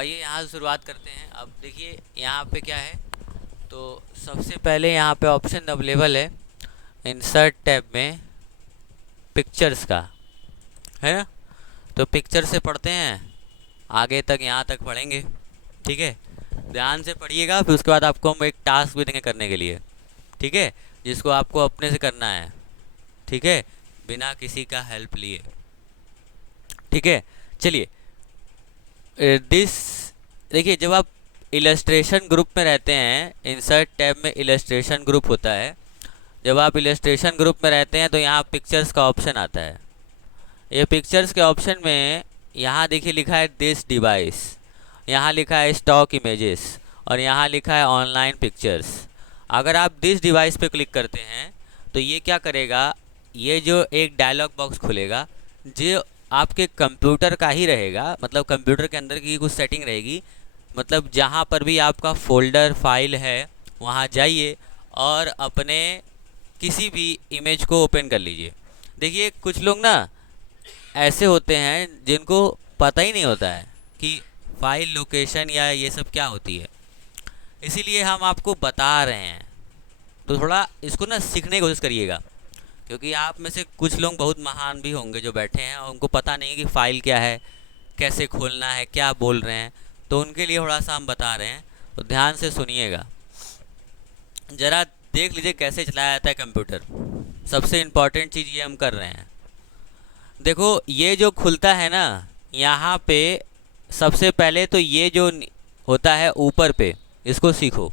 आइए यहाँ से शुरुआत करते हैं। अब देखिए यहाँ पे क्या है, तो सबसे पहले यहाँ पे ऑप्शन अवेलेबल है इंसर्ट टैब में पिक्चर्स का, है ना। तो पिक्चर से पढ़ते हैं, आगे तक यहाँ तक पढ़ेंगे, ठीक है। ध्यान से पढ़िएगा, फिर उसके बाद आपको हम एक टास्क भी देंगे करने के लिए, ठीक है, जिसको आपको अपने से करना है, ठीक है, बिना किसी का हेल्प लिए, ठीक है। चलिए दिस, देखिए जब आप इलस्ट्रेशन ग्रुप में रहते हैं, इंसर्ट टैब में इलस्ट्रेशन ग्रुप होता है। जब आप इलस्ट्रेशन ग्रुप में रहते हैं तो यहाँ पिक्चर्स का ऑप्शन आता है। ये पिक्चर्स के ऑप्शन में यहाँ देखिए लिखा है दिस डिवाइस, यहाँ लिखा है स्टॉक इमेजेस और यहाँ लिखा है ऑनलाइन पिक्चर्स। अगर आप दिस डिवाइस पे क्लिक करते हैं तो ये क्या करेगा, ये जो एक डायलॉग बॉक्स खुलेगा जो आपके कंप्यूटर का ही रहेगा, मतलब कंप्यूटर के अंदर की कुछ सेटिंग रहेगी। मतलब जहाँ पर भी आपका फोल्डर फाइल है वहाँ जाइए और अपने किसी भी इमेज को ओपन कर लीजिए। देखिए कुछ लोग ना ऐसे होते हैं जिनको पता ही नहीं होता है कि फाइल लोकेशन या ये सब क्या होती है, इसीलिए हम आपको बता रहे हैं। तो थोड़ा इसको ना सीखने की कोशिश करिएगा, क्योंकि आप में से कुछ लोग बहुत महान भी होंगे जो बैठे हैं और उनको पता नहीं कि फ़ाइल क्या है, कैसे खोलना है, क्या बोल रहे हैं। तो उनके लिए थोड़ा सा हम बता रहे हैं, तो ध्यान से सुनिएगा। ज़रा देख लीजिए कैसे चलाया जाता है कंप्यूटर। सबसे इम्पॉर्टेंट चीज़ ये हम कर रहे हैं। देखो ये जो खुलता है ना, यहाँ पे सबसे पहले तो ये जो होता है ऊपर पे, इसको सीखो।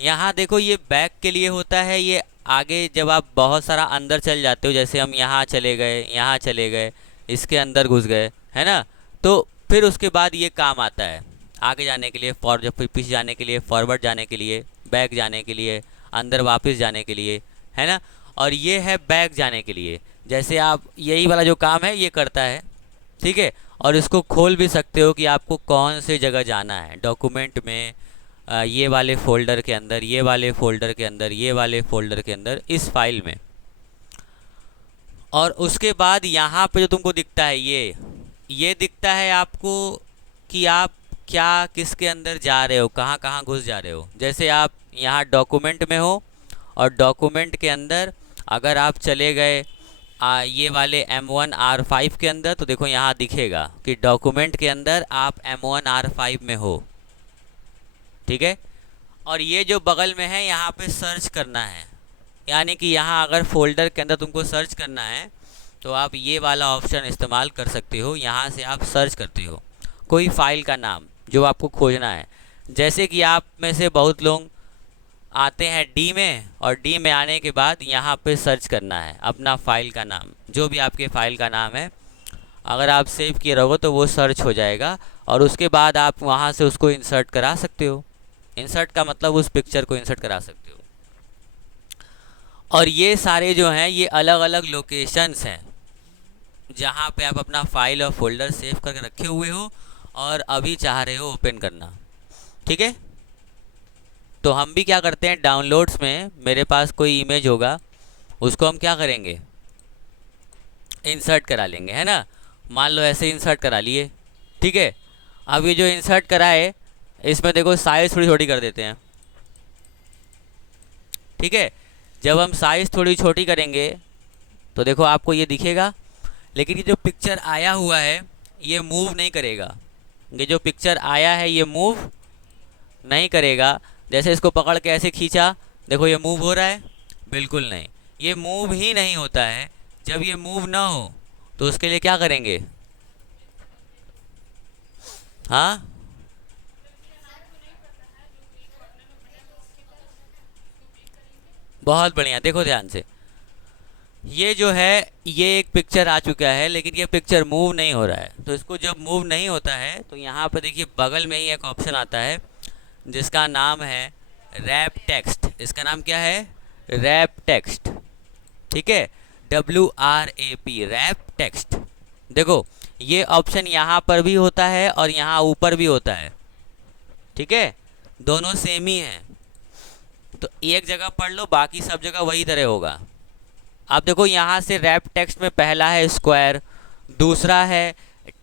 यहाँ देखो ये बैक के लिए होता है, ये आगे जब आप बहुत सारा अंदर चल जाते हो, जैसे हम यहाँ चले गए, यहाँ चले गए, इसके अंदर घुस गए, है ना। तो फिर उसके बाद ये काम आता है आगे जाने के लिए, जब पीछे जाने के लिए, फॉरवर्ड जाने के लिए, बैक जाने के लिए, अंदर वापस जाने के लिए, है ना। और ये है बैक जाने के लिए, जैसे आप यही वाला जो काम है ये करता है, ठीक है। और इसको खोल भी सकते हो कि आपको कौन से जगह जाना है डॉक्यूमेंट में, ये वाले फ़ोल्डर के अंदर, ये वाले फ़ोल्डर के अंदर, ये वाले फ़ोल्डर के अंदर, इस फाइल में। और उसके बाद यहाँ पे जो तुमको दिखता है ये दिखता है आपको कि आप क्या किसके अंदर जा रहे हो, कहाँ कहाँ घुस जा रहे हो। जैसे आप यहाँ डॉक्यूमेंट में हो और डॉक्यूमेंट के अंदर अगर आप चले गए ये वाले M1R5 के अंदर, तो देखो यहाँ दिखेगा कि डॉक्यूमेंट के अंदर आप M1R5 में हो, ठीक है। और ये जो बगल में है यहाँ पे सर्च करना है, यानी कि यहाँ अगर फोल्डर के अंदर तुमको सर्च करना है तो आप ये वाला ऑप्शन इस्तेमाल कर सकते हो। यहाँ से आप सर्च करते हो कोई फ़ाइल का नाम जो आपको खोजना है। जैसे कि आप में से बहुत लोग आते हैं डी में, और डी में आने के बाद यहाँ पे सर्च करना है अपना फ़ाइल का नाम, जो भी आपके फ़ाइल का नाम है। अगर आप सेव किए रहोगे तो वो सर्च हो जाएगा और उसके बाद आप वहाँ से उसको इंसर्ट करा सकते हो। इंसर्ट का मतलब उस पिक्चर को इंसर्ट करा सकते हो। और ये सारे जो हैं ये अलग अलग लोकेशंस हैं जहाँ पे आप अपना फाइल और फोल्डर सेव करके रखे हुए हो और अभी चाह रहे हो ओपन करना, ठीक है। तो हम भी क्या करते हैं, डाउनलोड्स में मेरे पास कोई इमेज होगा, उसको हम क्या करेंगे, इंसर्ट करा लेंगे, है ना। मान लो ऐसे इंसर्ट करा लिए, ठीक है। अब ये जो इंसर्ट कराए इसमें देखो साइज़ थोड़ी छोटी कर देते हैं, ठीक है। जब हम साइज़ थोड़ी छोटी करेंगे तो देखो आपको ये दिखेगा, लेकिन ये जो पिक्चर आया हुआ है ये मूव नहीं करेगा। ये जो पिक्चर आया है ये मूव नहीं करेगा। जैसे इसको पकड़ के ऐसे खींचा, देखो ये मूव हो रहा है, बिल्कुल नहीं, ये मूव ही नहीं होता है। जब ये मूव ना हो तो उसके लिए क्या करेंगे, हाँ बहुत बढ़िया, देखो ध्यान से। ये जो है ये एक पिक्चर आ चुका है, लेकिन ये पिक्चर मूव नहीं हो रहा है। तो इसको जब मूव नहीं होता है तो यहाँ पर देखिए बगल में ही एक ऑप्शन आता है जिसका नाम है रैप टेक्स्ट। इसका नाम क्या है, रैप टेक्स्ट, ठीक है, WRAP, रैप टेक्स्ट। देखो ये ऑप्शन यहाँ पर भी होता है और यहाँ ऊपर भी होता है, ठीक है, दोनों सेम ही हैं। तो एक जगह पढ़ लो, बाकी सब जगह वही तरह होगा। अब देखो यहाँ से रैप टेक्स्ट में पहला है स्क्वायर, दूसरा है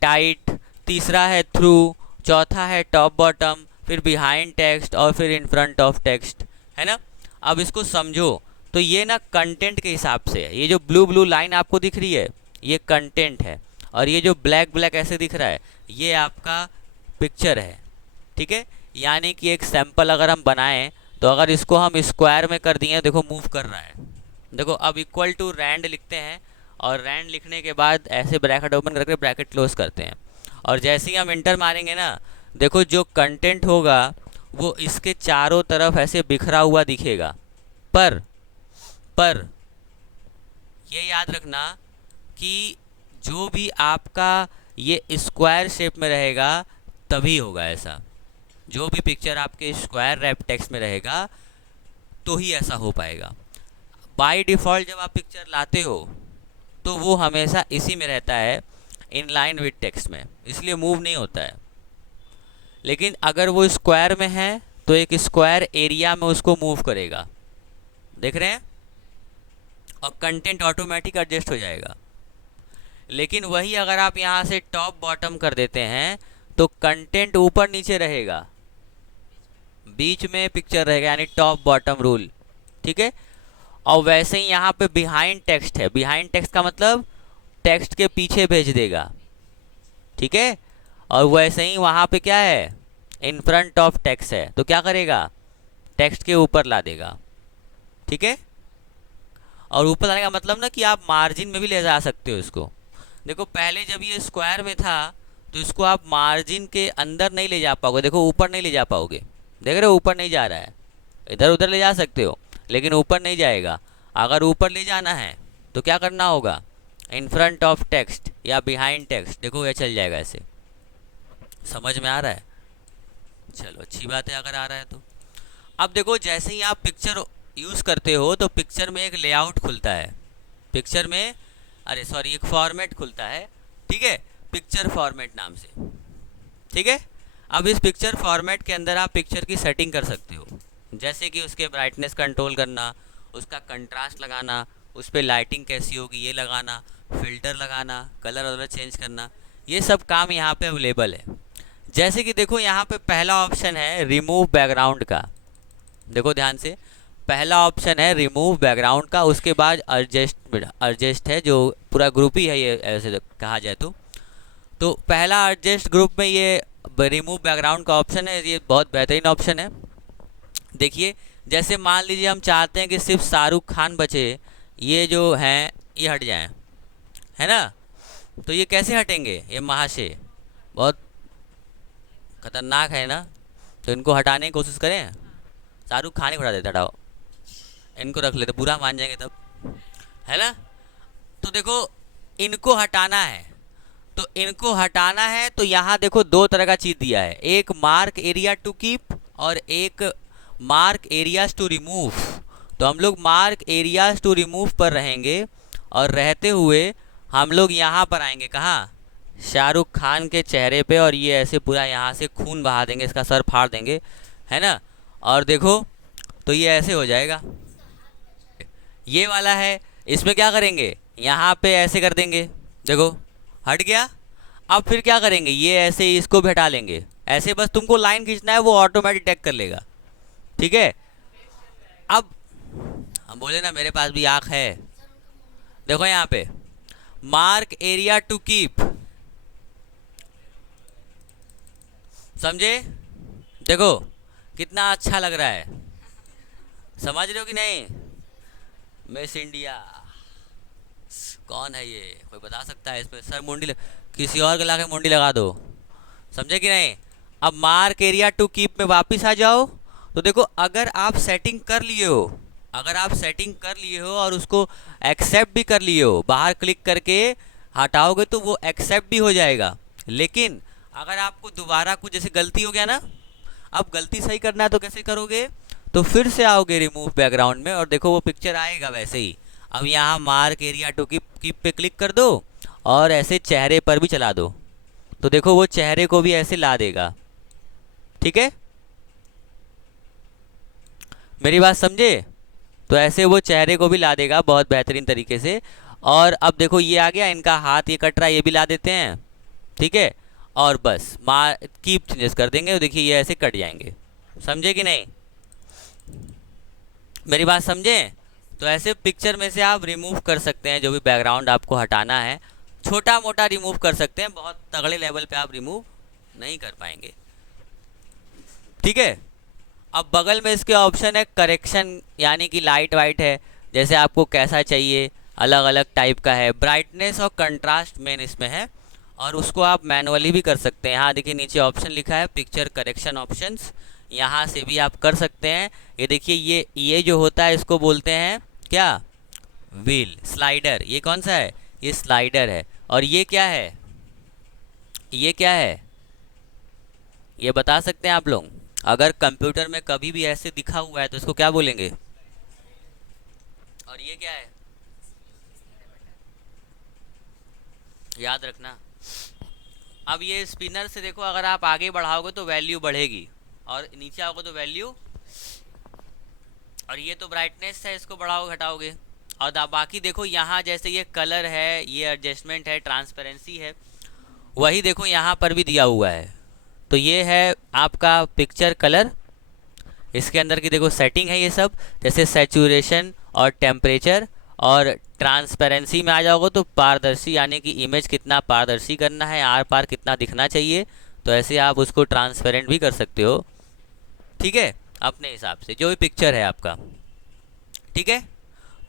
टाइट, तीसरा है थ्रू, चौथा है टॉप बॉटम, फिर बिहाइंड टेक्स्ट और फिर इन फ्रंट ऑफ टेक्स्ट, है ना। अब इसको समझो तो ये ना कंटेंट के हिसाब से है। ये जो ब्लू ब्लू लाइन आपको दिख रही है ये कंटेंट है, और ये जो ब्लैक ब्लैक ऐसे दिख रहा है ये आपका पिक्चर है, ठीक है। यानी कि एक सैंपल अगर हम बनाएं तो अगर इसको हम स्क्वायर में कर दिए, देखो मूव कर रहा है, देखो अब इक्वल टू रैंड लिखते हैं और रैंड लिखने के बाद ऐसे ब्रैकेट ओपन करके ब्रैकेट क्लोज करते हैं, और जैसे ही हम इंटर मारेंगे ना, देखो जो कंटेंट होगा वो इसके चारों तरफ ऐसे बिखरा हुआ दिखेगा। पर ये याद रखना कि जो भी आपका ये स्क्वायर शेप में रहेगा तभी होगा ऐसा। जो भी पिक्चर आपके स्क्वायर रैप टेक्स्ट में रहेगा तो ही ऐसा हो पाएगा। बाय डिफ़ॉल्ट जब आप पिक्चर लाते हो तो वो हमेशा इसी में रहता है, इन लाइन विद टेक्स्ट में, इसलिए मूव नहीं होता है। लेकिन अगर वो स्क्वायर में है तो एक स्क्वायर एरिया में उसको मूव करेगा, देख रहे हैं, और कंटेंट ऑटोमेटिक एडजस्ट हो जाएगा। लेकिन वही अगर आप यहाँ से टॉप बॉटम कर देते हैं तो कंटेंट ऊपर नीचे रहेगा, बीच में पिक्चर रहेगा, यानी टॉप बॉटम रूल, ठीक है। और वैसे ही यहाँ पे बिहाइंड टेक्स्ट है, बिहाइंड टेक्स्ट का मतलब टेक्स्ट के पीछे भेज देगा, ठीक है। और वैसे ही वहाँ पे क्या है, इन फ्रंट ऑफ टेक्स्ट है, तो क्या करेगा, टेक्स्ट के ऊपर ला देगा, ठीक है। और ऊपर लाने का मतलब ना कि आप मार्जिन में भी ले जा सकते हो इसको। देखो पहले जब ये स्क्वायर में था तो इसको आप मार्जिन के अंदर नहीं ले जा पाओगे, देखो ऊपर नहीं ले जा पाओगे, देख रहे हो ऊपर नहीं जा रहा है, इधर उधर ले जा सकते हो लेकिन ऊपर नहीं जाएगा। अगर ऊपर ले जाना है तो क्या करना होगा, इन फ्रंट ऑफ टेक्स्ट या बिहाइंड टेक्स्ट, देखो ये चल जाएगा ऐसे। समझ में आ रहा है, चलो अच्छी बात है अगर आ रहा है तो। अब देखो जैसे ही आप पिक्चर यूज़ करते हो तो पिक्चर में एक लेआउट खुलता है, पिक्चर में एक फॉर्मेट खुलता है, ठीक है, पिक्चर फॉर्मेट नाम से, ठीक है। अब इस पिक्चर फॉर्मेट के अंदर आप पिक्चर की सेटिंग कर सकते हो, जैसे कि उसके ब्राइटनेस कंट्रोल करना, उसका कंट्रास्ट लगाना, उस पर लाइटिंग कैसी होगी ये लगाना, फिल्टर लगाना, कलर वलर चेंज करना, ये सब काम यहाँ पे अवेलेबल है। जैसे कि देखो यहाँ पे पहला ऑप्शन है रिमूव बैकग्राउंड का, देखो ध्यान से, पहला ऑप्शन है रिमूव बैकग्राउंड का, उसके बाद एडजस्ट है, जो पूरा ग्रुप ही है ये ऐसे कहा जाए तो पहला एडजस्ट ग्रुप में ये रिमूव बैकग्राउंड का ऑप्शन है, ये बहुत बेहतरीन ऑप्शन है। देखिए जैसे मान लीजिए हम चाहते हैं कि सिर्फ शाहरुख खान बचे, ये जो हैं ये हट जाएं, है ना, तो ये कैसे हटेंगे, ये महाशय बहुत खतरनाक है ना, तो इनको हटाने की कोशिश करें, शाहरुख खान ही हटा देते, हटाओ इनको रख लेते, बुरा मान जाएंगे तब, है ना। तो देखो इनको हटाना है, तो इनको हटाना है तो यहाँ देखो दो तरह का चीज़ दिया है, एक मार्क एरिया टू कीप और एक मार्क एरियाज टू रिमूव। तो हम लोग मार्क एरियाज टू रिमूव पर रहेंगे और रहते हुए हम लोग यहाँ पर आएंगे, कहाँ, शाहरुख खान के चेहरे पे, और ये ऐसे पूरा यहाँ से खून बहा देंगे, इसका सर फाड़ देंगे, है ना। और देखो तो ये ऐसे हो जाएगा, ये वाला है, इसमें क्या करेंगे, यहाँ पे ऐसे कर देंगे, देखो हट गया। अब फिर क्या करेंगे, ये ऐसे इसको भी हटा लेंगे, ऐसे बस तुमको लाइन खींचना है, वो ऑटोमेटिक टैग कर लेगा, ठीक है। अब हम बोले ना मेरे पास भी आँख है, देखो यहाँ पे मार्क एरिया टू कीप, समझे, देखो कितना अच्छा लग रहा है, समझ रहे हो कि नहीं। मिस इंडिया कौन है ये, कोई बता सकता है, इसमें सर मुंडी किसी और के ला के मुंडी लगा दो, समझे कि नहीं। अब मार्क एरिया टू कीप में वापस आ जाओ, तो देखो अगर आप सेटिंग कर लिए हो, अगर आप सेटिंग कर लिए हो और उसको एक्सेप्ट भी कर लिए हो, बाहर क्लिक करके हटाओगे तो वो एक्सेप्ट भी हो जाएगा। लेकिन अगर आपको दोबारा कुछ जैसे गलती हो गया ना, अब गलती सही करना है तो कैसे करोगे, तो फिर से आओगे रिमूव बैकग्राउंड में और देखो वो पिक्चर आएगा वैसे ही। अब यहाँ मार्क एरिया टू कीप पे क्लिक कर दो और ऐसे चेहरे पर भी चला दो, तो देखो वो चेहरे को भी ऐसे ला देगा, ठीक है, मेरी बात समझे। तो ऐसे वो चेहरे को भी ला देगा बहुत बेहतरीन तरीके से। और अब देखो ये आ गया, इनका हाथ ये कट रहा है, ये भी ला देते हैं, ठीक है। और बस कीप चेंजेस कर देंगे, तो देखिए ये ऐसे कट जाएंगे। समझे कि नहीं, मेरी बात समझे? तो ऐसे पिक्चर में से आप रिमूव कर सकते हैं जो भी बैकग्राउंड आपको हटाना है, छोटा मोटा रिमूव कर सकते हैं, बहुत तगड़े लेवल पे आप रिमूव नहीं कर पाएंगे। ठीक है। अब बगल में इसके ऑप्शन है करेक्शन, यानी कि लाइट वाइट है, जैसे आपको कैसा चाहिए, अलग अलग टाइप का है। ब्राइटनेस और कंट्रास्ट मेन इसमें है, और उसको आप मैनुअली भी कर सकते हैं। यहाँ देखिए नीचे ऑप्शन लिखा है पिक्चर करेक्शन ऑप्शंस, यहाँ से भी आप कर सकते हैं। ये देखिए ये जो होता है इसको बोलते हैं क्या, व्हील स्लाइडर। ये कौन सा है, ये स्लाइडर है। और ये क्या है, ये क्या है, ये बता सकते हैं आप लोग? अगर कंप्यूटर में कभी भी ऐसे दिखा हुआ है तो इसको क्या बोलेंगे? और ये क्या है, याद रखना। अब ये स्पिनर से देखो, अगर आप आगे बढ़ाओगे तो वैल्यू बढ़ेगी, और नीचे आओगे तो वैल्यू, और ये तो ब्राइटनेस है, इसको बढ़ाओगे घटाओगे। और बाकी देखो यहाँ जैसे ये कलर है, ये एडजस्टमेंट है, ट्रांसपेरेंसी है, वही देखो यहाँ पर भी दिया हुआ है। तो ये है आपका पिक्चर कलर, इसके अंदर की देखो सेटिंग है ये सब, जैसे सैचुरेशन और टेम्परेचर। और ट्रांसपेरेंसी में आ जाओगे तो पारदर्शी, यानी कि इमेज कितना पारदर्शी करना है, आर पार कितना दिखना चाहिए, तो ऐसे आप उसको ट्रांसपेरेंट भी कर सकते हो। ठीक है, अपने हिसाब से जो भी पिक्चर है आपका। ठीक है,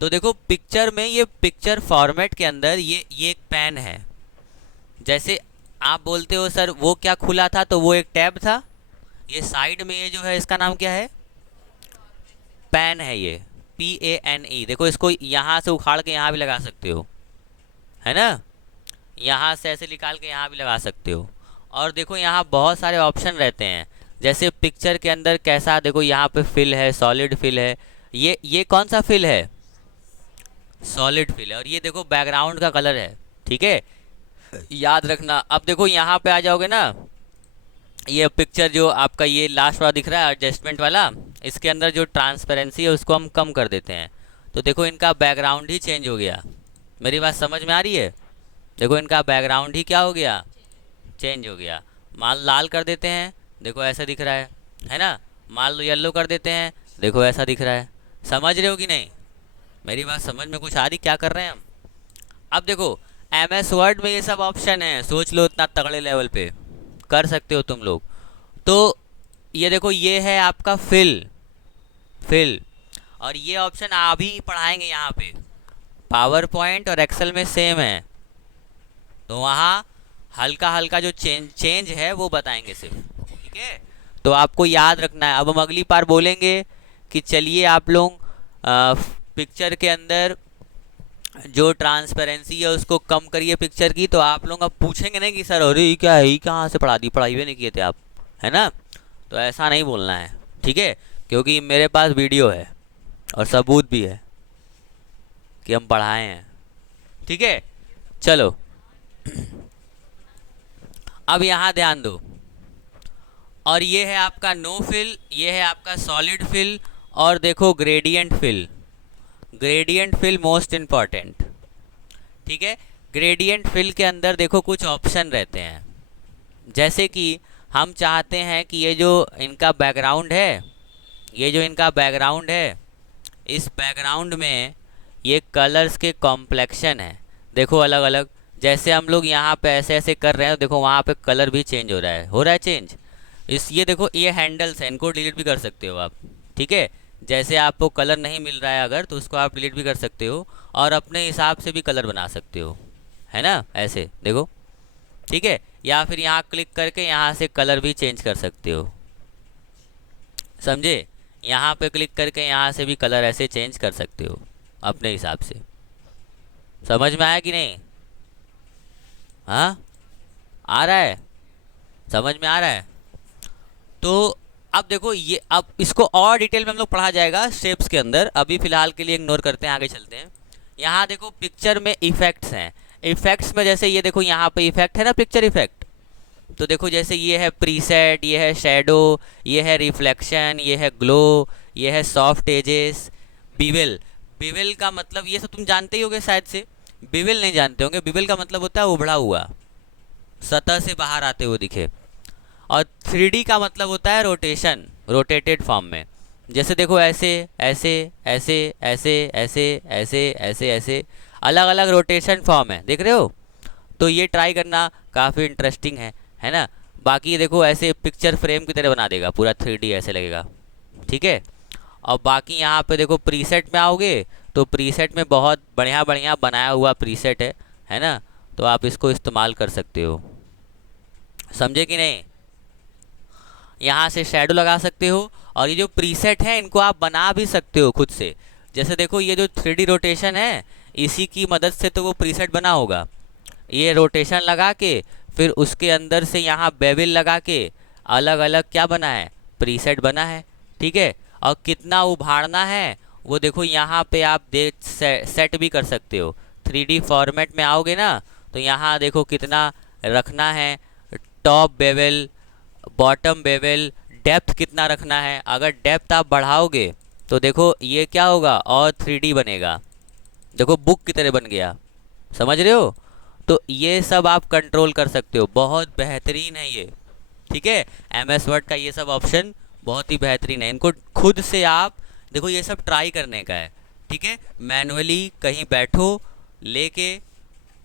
तो देखो पिक्चर में, ये पिक्चर फॉर्मेट के अंदर ये एक पेन है। जैसे आप बोलते हो सर वो क्या खुला था, तो वो एक टैब था। ये साइड में ये जो है इसका नाम क्या है, पेन है, ये PANE। देखो इसको यहाँ से उखाड़ के यहाँ भी लगा सकते हो, है ना, यहाँ से ऐसे निकाल के यहाँ भी लगा सकते हो। और देखो यहाँ बहुत सारे ऑप्शन रहते हैं, जैसे पिक्चर के अंदर कैसा, देखो यहाँ पे फिल है, सॉलिड फिल है। ये कौन सा फिल है, सॉलिड फिल है। और ये देखो बैकग्राउंड का कलर है। ठीक है, याद रखना। अब देखो यहाँ पे आ जाओगे ना, ये पिक्चर जो आपका ये लास्ट वाला दिख रहा है एडजस्टमेंट वाला, इसके अंदर जो ट्रांसपेरेंसी है उसको हम कम कर देते हैं, तो देखो इनका बैकग्राउंड ही चेंज हो गया। मेरी बात समझ में आ रही है? देखो इनका बैकग्राउंड ही क्या हो गया, चेंज हो गया। मान लो लाल कर देते हैं, देखो ऐसा दिख रहा है ना। मान लो येलो कर देते हैं, देखो ऐसा दिख रहा है। समझ रहे हो कि नहीं? मेरी बात समझ में कुछ आ रही, क्या कर रहे हैं हम? अब देखो MS वर्ड में ये सब ऑप्शन है, सोच लो इतना तगड़े लेवल पे कर सकते हो तुम लोग। तो ये देखो ये है आपका फिल, और ये ऑप्शन अभी पढ़ाएंगे यहाँ पे। पावर पॉइंट और एक्सेल में सेम है, तो वहाँ हल्का हल्का जो चेंज है वो बताएंगे सिर्फ। ठीक है, तो आपको याद रखना है। अब हम अगली बार बोलेंगे कि चलिए आप लोग पिक्चर के अंदर जो ट्रांसपेरेंसी है उसको कम करिए पिक्चर की। तो आप लोग अब पूछेंगे नहीं कि सर अरे ये क्या है, ये कहाँ से पढ़ा दी, पढ़ाई भी नहीं किए थे आप, है ना। तो ऐसा नहीं बोलना है, ठीक है, क्योंकि मेरे पास वीडियो है और सबूत भी है कि हम पढ़ाए हैं। ठीक है, चलो अब यहाँ ध्यान दो। और ये है आपका नो फिल, ये है आपका सॉलिड फिल, और देखो gradient fill. Gradient fill most important. ठीक है, ग्रेडियंट फिल के अंदर देखो कुछ ऑप्शन रहते हैं, जैसे कि हम चाहते हैं कि ये जो इनका बैकग्राउंड है, ये जो इनका बैकग्राउंड है, इस बैकग्राउंड में ये कलर्स के कॉम्प्लेक्शन है, देखो अलग अलग। जैसे हम लोग यहाँ पे ऐसे ऐसे कर रहे हैं, तो देखो वहाँ पे कलर भी चेंज हो रहा है चेंज। ये देखो ये हैंडल्स हैं, इनको डिलीट भी कर सकते हो आप। ठीक है, जैसे आपको कलर नहीं मिल रहा है अगर, तो उसको आप डिलीट भी कर सकते हो, और अपने हिसाब से भी कलर बना सकते हो, है ना, ऐसे देखो। ठीक है, या फिर यहाँ क्लिक करके यहाँ से कलर भी चेंज कर सकते हो, समझे। यहाँ पे क्लिक करके यहाँ से भी कलर ऐसे चेंज कर सकते हो अपने हिसाब से। समझ में आया कि नहीं? हाँ, आ रहा है, समझ में आ रहा है? तो अब देखो ये, अब इसको और डिटेल में हम लोग पढ़ा जाएगा स्टेप्स के अंदर, अभी फिलहाल के लिए इग्नोर करते हैं, आगे चलते हैं। यहाँ देखो पिक्चर में इफेक्ट्स हैं। इफेक्ट्स में जैसे ये देखो यहाँ पे इफेक्ट है ना, पिक्चर इफेक्ट। तो देखो जैसे ये है प्रीसेट, ये है शेडो, ये है रिफ्लेक्शन, ये है ग्लो, ये है सॉफ्ट एजेस, बिविल। बिविल का मतलब ये सब तुम जानते ही होगे शायद से। बिविल नहीं जानते होंगे, बिविल का मतलब होता है उभड़ा हुआ, सतह से बाहर आते हुए दिखे। और 3D का मतलब होता है रोटेशन, रोटेटेड फॉर्म में। जैसे देखो ऐसे ऐसे ऐसे ऐसे ऐसे ऐसे ऐसे ऐसे अलग अलग रोटेशन फॉर्म है, देख रहे हो। तो ये ट्राई करना, काफ़ी इंटरेस्टिंग है ना। बाकी देखो ऐसे पिक्चर फ्रेम की तरह बना देगा, पूरा 3D ऐसे लगेगा, ठीक है। और बाकी यहाँ पे देखो प्रीसेट में आओगे तो प्रीसेट में बहुत बढ़िया बढ़िया बनाया हुआ प्रीसेट है ना। तो आप इसको इस्तेमाल कर सकते हो, समझे कि नहीं। यहाँ से शेडो लगा सकते हो, और ये जो प्रीसेट है इनको आप बना भी सकते हो खुद से। जैसे देखो ये जो 3D रोटेशन है, इसी की मदद से तो वो प्रीसेट बना होगा। ये रोटेशन लगा के फिर उसके अंदर से यहाँ बेविल लगा के अलग अलग क्या बना है, प्रीसेट बना है, ठीक है। और कितना उभारना है वो देखो यहाँ पे आप सेट भी कर सकते हो। 3D फॉर्मेट में आओगे ना तो यहाँ देखो कितना रखना है, top bevel, bottom bevel, depth कितना रखना है। अगर डेप्थ आप बढ़ाओगे तो देखो ये क्या होगा, और 3D बनेगा, देखो बुक की तरह बन गया, समझ रहे हो। तो ये सब आप कंट्रोल कर सकते हो, बहुत बेहतरीन है ये, ठीक है। MS वर्ड का ये सब ऑप्शन बहुत ही बेहतरीन है, इनको खुद से आप देखो ये सब ट्राई करने का है, ठीक है। मैनुअली कहीं बैठो लेके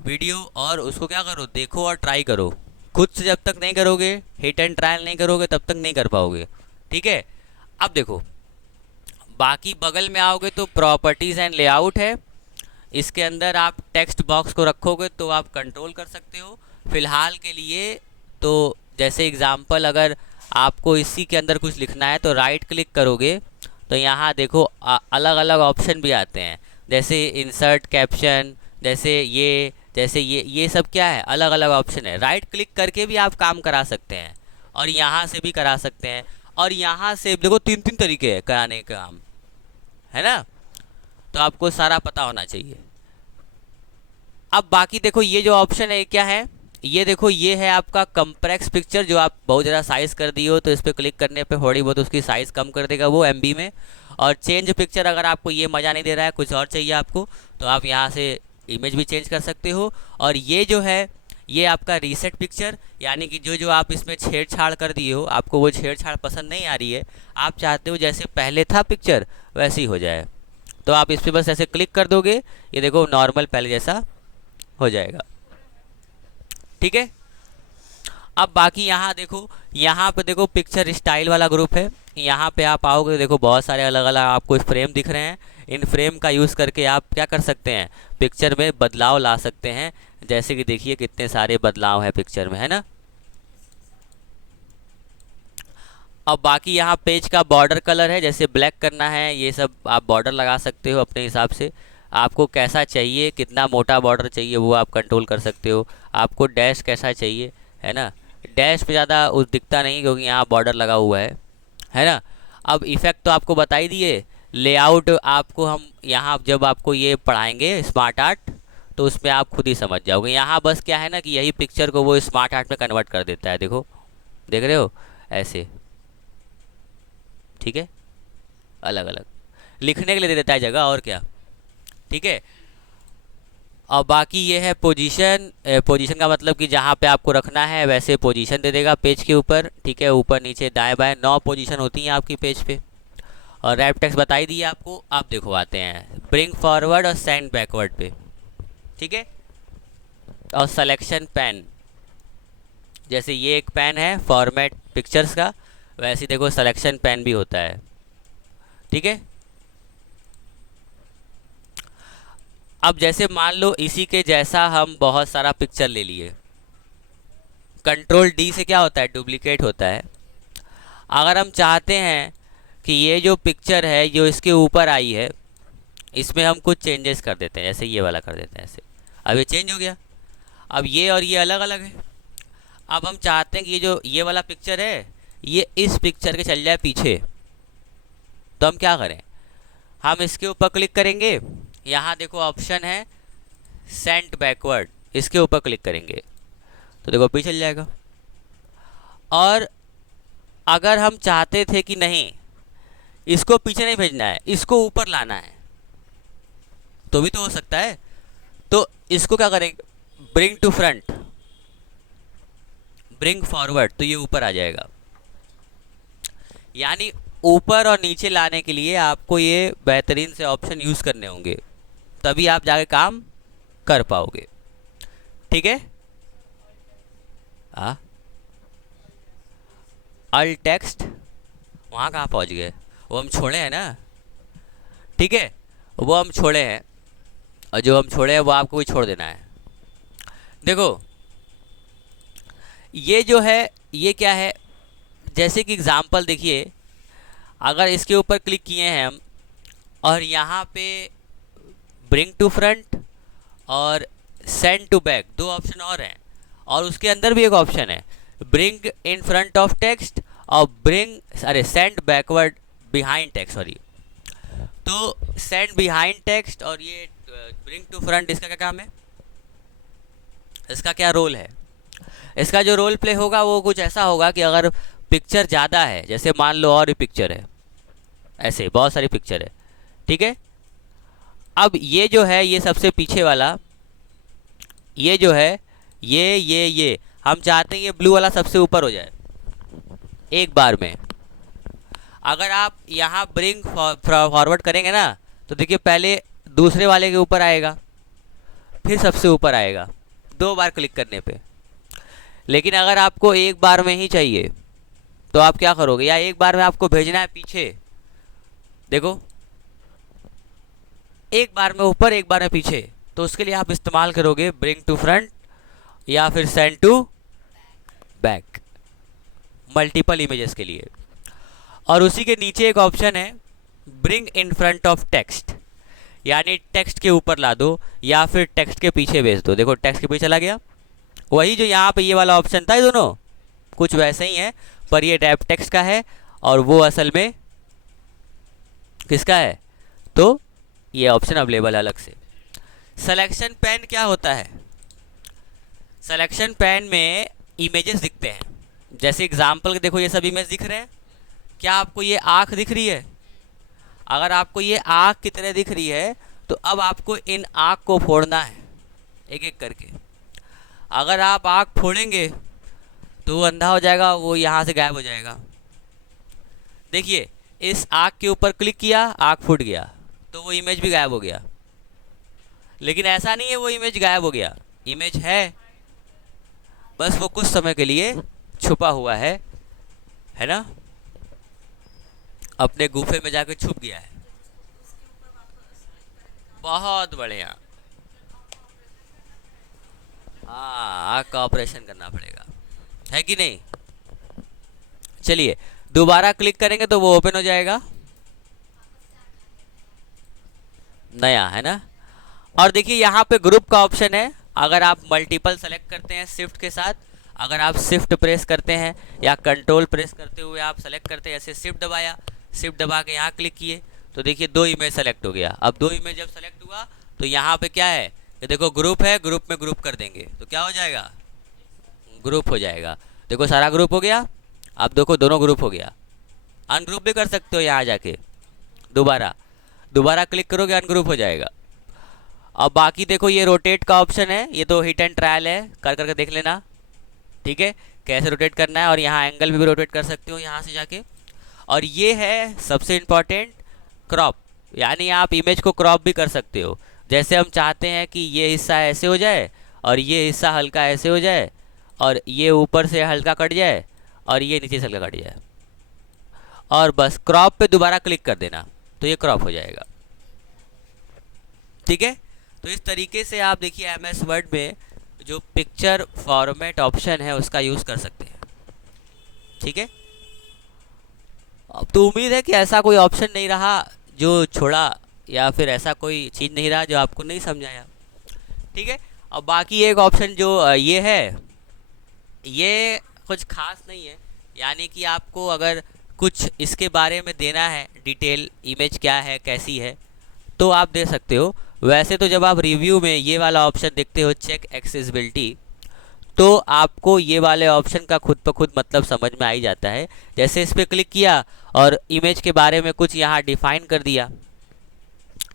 वीडियो और उसको क्या करो, देखो और ट्राई करो। खुद से जब तक नहीं करोगे, हिट एंड ट्रायल नहीं करोगे, तब तक नहीं कर पाओगे, ठीक है। अब देखो बाकी बगल में आओगे तो प्रॉपर्टीज़ एंड लेआउट है। इसके अंदर आप टेक्स्ट बॉक्स को रखोगे तो आप कंट्रोल कर सकते हो। फिलहाल के लिए तो जैसे एग्जांपल अगर आपको इसी के अंदर कुछ लिखना है तो राइट क्लिक करोगे तो यहाँ देखो अलग अलग ऑप्शन भी आते हैं, जैसे इंसर्ट कैप्शन, जैसे ये सब क्या है, अलग अलग ऑप्शन है। राइट क्लिक करके भी आप काम करा सकते हैं, और यहाँ से भी करा सकते हैं, और यहाँ से देखो 3 तरीके हैं कराने का काम, है ना। तो आपको सारा पता होना चाहिए। अब बाकी देखो ये जो ऑप्शन है क्या है, ये देखो ये है आपका कंप्रेस पिक्चर, जो आप बहुत ज़्यादा साइज़ कर दी हो तो इस पर क्लिक करने पे थोड़ी बहुत उसकी साइज़ कम कर देगा वो MB में। और चेंज पिक्चर, अगर आपको ये मज़ा नहीं दे रहा है, कुछ और चाहिए आपको, तो आप यहाँ से इमेज भी चेंज कर सकते हो। और ये जो है ये आपका रीसेट पिक्चर, यानी कि जो जो आप इसमें छेड़छाड़ कर दिए हो, आपको वो छेड़छाड़ पसंद नहीं आ रही है, आप चाहते हो जैसे पहले था पिक्चर वैसे ही हो जाए, तो आप इस पर बस ऐसे क्लिक कर दोगे, ये देखो नॉर्मल पहले जैसा हो जाएगा, ठीक है। अब बाकी यहाँ देखो, यहाँ पे देखो पिक्चर स्टाइल वाला ग्रुप है। यहाँ पे आप आओगे देखो बहुत सारे अलग अलग आपको फ्रेम दिख रहे हैं। इन फ्रेम का यूज़ करके आप क्या कर सकते हैं, पिक्चर में बदलाव ला सकते हैं। जैसे कि देखिए कितने सारे बदलाव हैं पिक्चर में, है ना। अब बाकी यहाँ पेज का बॉर्डर कलर है, जैसे ब्लैक करना है ये सब आप बॉर्डर लगा सकते हो अपने हिसाब से। आपको कैसा चाहिए, कितना मोटा बॉर्डर चाहिए वो आप कंट्रोल कर सकते हो। आपको डैश कैसा चाहिए, है ना। डैश पे ज़्यादा उस दिखता नहीं क्योंकि यहाँ बॉर्डर लगा हुआ है ना। अब इफ़ेक्ट तो आपको बता ही दिए। लेआउट आपको हम यहाँ जब आपको ये पढ़ाएंगे स्मार्ट आर्ट तो उसमें आप खुद ही समझ जाओगे। यहाँ बस क्या है ना कि यही पिक्चर को वो स्मार्ट आर्ट में कन्वर्ट कर देता है, देखो देख रहे हो ऐसे, ठीक है। अलग अलग लिखने के लिए दे देता है जगह, और क्या, ठीक है। और बाकी ये है पोजीशन। पोजीशन का मतलब कि जहाँ पे आपको रखना है वैसे पोजीशन दे देगा पेज के ऊपर, ठीक है। ऊपर नीचे दाएं बाएं 9 पोजीशन होती हैं आपकी पेज पे। और रैप टेक्स्ट बताई दी आपको। आप देखो आते हैं ब्रिंग फॉरवर्ड और सेंड बैकवर्ड पे, ठीक है। और सिलेक्शन पेन, जैसे ये एक पेन है फॉर्मेट पिक्चर्स का, वैसे देखो सिलेक्शन पेन भी होता है, ठीक है। अब जैसे मान लो इसी के जैसा हम बहुत सारा पिक्चर ले लिए, कंट्रोल D से क्या होता है, डुप्लीकेट होता है। अगर हम चाहते हैं कि ये जो पिक्चर है जो इसके ऊपर आई है इसमें हम कुछ चेंजेस कर देते हैं, जैसे ये वाला कर देते हैं ऐसे, अब ये चेंज हो गया। अब ये और ये अलग अलग है। अब हम चाहते हैं कि ये जो ये वाला पिक्चर है ये इस पिक्चर के चल जाए पीछे, तो हम क्या करें, हम इसके ऊपर क्लिक करेंगे। यहाँ देखो ऑप्शन है सेंट बैकवर्ड, इसके ऊपर क्लिक करेंगे तो देखो पीछे चल जाएगा। और अगर हम चाहते थे कि नहीं इसको पीछे नहीं भेजना है, इसको ऊपर लाना है, तो भी तो हो सकता है। तो इसको क्या करेंगे, bring to front, bring forward, तो ये ऊपर आ जाएगा। यानी ऊपर और नीचे लाने के लिए आपको ये बेहतरीन से ऑप्शन यूज़ करने होंगे, तभी आप जाके काम कर पाओगे। ठीक है। अल्ट टेक्स्ट वहाँ कहाँ पहुँच गए, वो हम छोड़े हैं ना। ठीक है, वो हम छोड़े हैं, और जो हम छोड़े हैं वो आपको भी छोड़ देना है। देखो ये जो है ये क्या है, जैसे कि एग्जांपल देखिए, अगर इसके ऊपर क्लिक किए हैं हम और यहाँ पे ब्रिंग टू फ्रंट और सेंड टू बैक दो ऑप्शन और हैं, और उसके अंदर भी एक ऑप्शन है bring in front of text और send backward behind text, sorry. तो सेंड बिहाइंड टेक्स्ट और ये ब्रिंग टू फ्रंट, इसका क्या काम है, इसका क्या रोल है? इसका जो रोल प्ले होगा वो कुछ ऐसा होगा कि अगर पिक्चर ज़्यादा है, जैसे मान लो और भी पिक्चर है, ऐसे बहुत सारी पिक्चर है, ठीक है। अब ये जो है ये सबसे पीछे वाला, ये जो है ये हम चाहते हैं ये ब्लू वाला सबसे ऊपर हो जाए एक बार में। अगर आप यहाँ ब्रिंग फॉरवर्ड करेंगे ना, तो देखिए पहले दूसरे वाले के ऊपर आएगा, फिर सबसे ऊपर आएगा 2 बार क्लिक करने पे। लेकिन अगर आपको एक बार में ही चाहिए तो आप क्या करोगे, या एक बार में आपको भेजना है पीछे, देखो एक बार में ऊपर एक बार में पीछे, तो उसके लिए आप इस्तेमाल करोगे ब्रिंग टू फ्रंट या फिर send to back, multiple images के लिए। और उसी के नीचे एक ऑप्शन है bring in front of text, यानी टेक्स्ट के ऊपर ला दो या फिर टेक्स्ट के पीछे भेज दो। देखो टेक्स्ट के पीछे चला गया, वही जो यहाँ पे ये वाला ऑप्शन था, ये दोनों कुछ वैसे ही है, पर ये टैब टेक्स्ट का है और वो असल में किसका है, तो ये ऑप्शन अवेलेबल है अलग से। सिलेक्शन पैन क्या होता है, सिलेक्शन पैन में इमेजेस दिखते हैं, जैसे एग्जांपल देखो ये सब इमेज दिख रहे हैं, क्या आपको ये आँख दिख रही है? अगर आपको ये आँख की तरह दिख रही है तो अब आपको इन आँख को फोड़ना है एक एक करके। अगर आप आँख फोड़ेंगे तो वो अंधा हो जाएगा, वो यहाँ से गायब हो जाएगा। देखिए इस आँख के ऊपर क्लिक किया, आँख फूट गया, तो वो इमेज भी गायब हो गया। लेकिन ऐसा नहीं है वो इमेज गायब हो गया, इमेज है, बस वो कुछ समय के लिए छुपा हुआ है ना, अपने गुफे में जाके छुप गया है। बहुत बढ़िया, हाँ आँख का ऑपरेशन करना पड़ेगा, है कि नहीं। चलिए दोबारा क्लिक करेंगे तो वो ओपन हो जाएगा, नया है ना। और देखिए यहाँ पे ग्रुप का ऑप्शन है, अगर आप मल्टीपल सेलेक्ट करते हैं शिफ्ट के साथ, अगर आप शिफ्ट प्रेस करते हैं या कंट्रोल प्रेस करते हुए आप सेलेक्ट करते हैं, ऐसे शिफ्ट दबाया, शिफ्ट दबा के यहाँ क्लिक किए तो देखिए 2 इमेज सेलेक्ट हो गया। अब 2 इमेज जब सेलेक्ट हुआ तो यहाँ पे क्या है, ये देखो ग्रुप है, ग्रुप में ग्रुप कर देंगे तो क्या हो जाएगा, ग्रुप हो जाएगा। देखो सारा ग्रुप हो गया, अब देखो दोनों ग्रुप हो गया। अनग्रुप भी कर सकते हो, यहाँ जाके दोबारा क्लिक करोगे अनग्रुप हो जाएगा। अब बाकी देखो ये रोटेट का ऑप्शन है, ये तो हिट एंड ट्रायल है, कर करके देख लेना, ठीक है कैसे रोटेट करना है। और यहाँ एंगल भी रोटेट कर सकते हो यहाँ से जाके। और ये है सबसे इम्पॉर्टेंट क्रॉप, यानी आप इमेज को क्रॉप भी कर सकते हो। जैसे हम चाहते हैं कि ये हिस्सा ऐसे हो जाए और ये हिस्सा हल्का ऐसे हो जाए और ये ऊपर से हल्का कट जाए और ये नीचे से हल्का कट जाए, और बस क्रॉप पे दोबारा क्लिक कर देना तो ये क्रॉप हो जाएगा, ठीक है। तो इस तरीके से आप देखिए एमएस वर्ड में जो पिक्चर फॉर्मेट ऑप्शन है उसका यूज़ कर सकते हैं, ठीक है। अब तो उम्मीद है कि ऐसा कोई ऑप्शन नहीं रहा जो छोड़ा, या फिर ऐसा कोई चीज़ नहीं रहा जो आपको नहीं समझाया, ठीक है। अब बाकी एक ऑप्शन जो ये है, ये कुछ खास नहीं है, यानी कि आपको अगर कुछ इसके बारे में देना है डिटेल, इमेज क्या है कैसी है, तो आप दे सकते हो। वैसे तो जब आप रिव्यू में ये वाला ऑप्शन देखते हो चेक एक्सेसिबिलिटी, तो आपको ये वाले ऑप्शन का खुद ब खुद मतलब समझ में आ ही जाता है। जैसे इस पर क्लिक किया और इमेज के बारे में कुछ यहाँ डिफाइन कर दिया,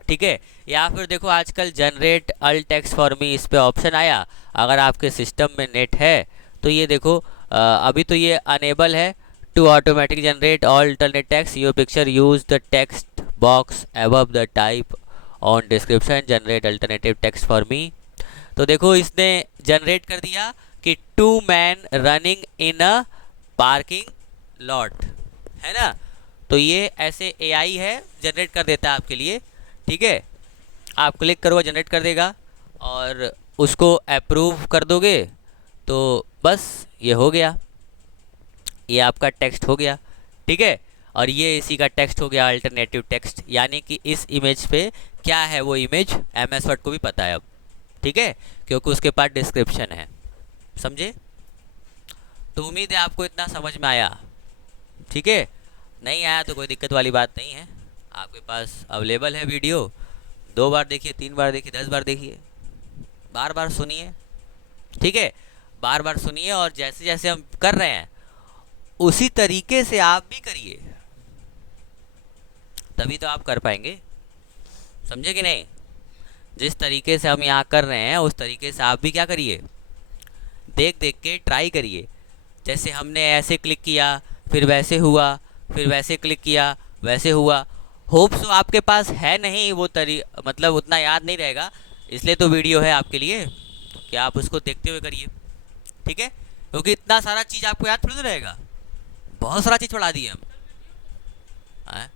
ठीक है। या फिर देखो आजकल generate alt text for me, इस पर ऑप्शन आया, अगर आपके सिस्टम में नेट है तो ये देखो अभी तो ये अनेबल है to automatic generate alternate text your picture use the text box above the type on description generate alternative text for me. तो देखो इसने जनरेट कर दिया कि 2 man running in a parking lot, है ना। तो ये ऐसे एआई है, जनरेट कर देता है आपके लिए, ठीक है। आप क्लिक करो जनरेट कर देगा और उसको अप्रूव कर दोगे तो बस ये हो गया, ये आपका टेक्स्ट हो गया, ठीक है। और ये इसी का टेक्स्ट हो गया अल्टरनेटिव टेक्स्ट, यानी कि इस इमेज पे क्या है वो इमेज एमएस वर्ड को भी पता है अब, ठीक है, क्योंकि उसके पास डिस्क्रिप्शन है। समझे? तो उम्मीद है आपको इतना समझ में आया, ठीक है। नहीं आया तो कोई दिक्कत वाली बात नहीं है, आपके पास अवेलेबल है वीडियो, 2 बार देखिए, 3 बार देखिए, 10 बार देखिए, बार बार सुनिए, ठीक है। बार बार सुनिए और जैसे जैसे हम कर रहे हैं उसी तरीके से आप भी करिए, तभी तो आप कर पाएंगे। समझे कि नहीं? जिस तरीके से हम यहाँ कर रहे हैं उस तरीके से आप भी क्या करिए, देख देख के ट्राई करिए। जैसे हमने ऐसे क्लिक किया फिर वैसे हुआ, फिर वैसे क्लिक किया वैसे हुआ। होप सो आपके पास है नहीं वो मतलब उतना याद नहीं रहेगा, इसलिए तो वीडियो है आपके लिए कि आप उसको देखते हुए करिए, ठीक है। क्योंकि इतना सारा चीज़ आपको याद थोड़ी ना रहेगा, बहुत सारा चीज़ पढ़ा दिए हम, हाँ?